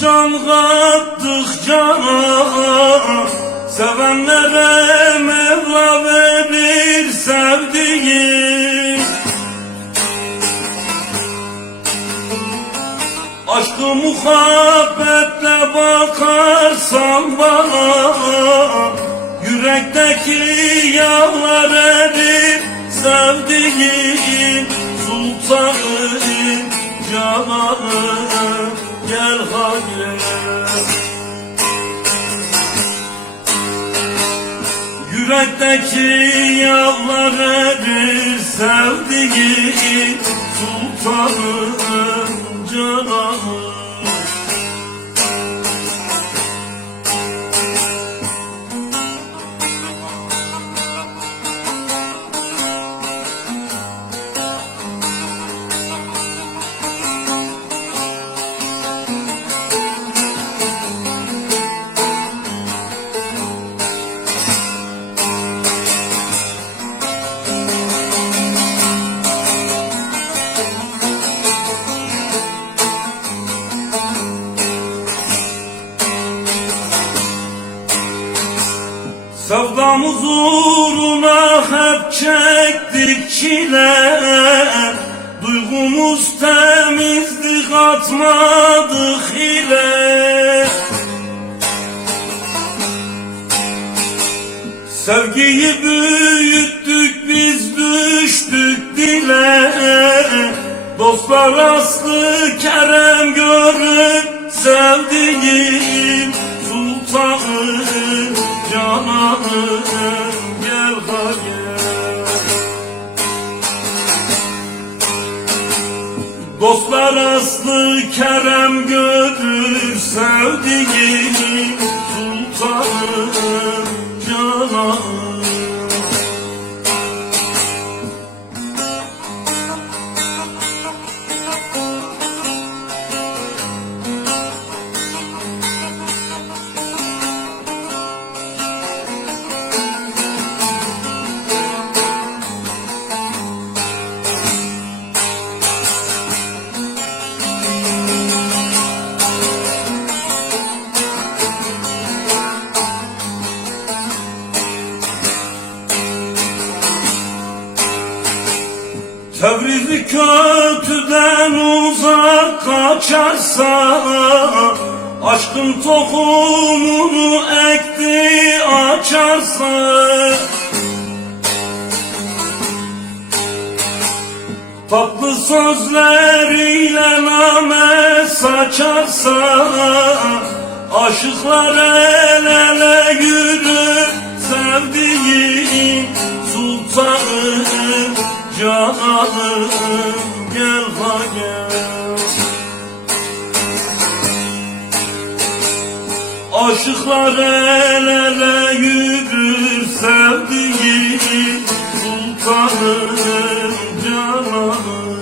can kattık cana. Sevenlere Mevla verir sevdiği. Aşkı muhabbetle bakarsan bana Yürekteki yağlar erir sevdiğim Sultanım cananım gel hayır Yürekteki yağlar erir sevdiğim Sultanım Sevdamız uğruna hep çektik çile Duygumuz temizdi katmadık ile Sevgiyi büyüttük biz düştük dile. Dostlar aslı kerem görür sevdiğim Dostlar aslı kerem görür sevdiğim sultanım cananım Tebrizli kötüden uzak kaçarsa Aşkın tohumunu ekti açarsa. Tatlı sözleriyle name saçarsa Aşıklar el ele yürür sevdiğim sultanım cananım gel ha gel. Aşıklar el ele yürür sevdiğim sultanım cananım.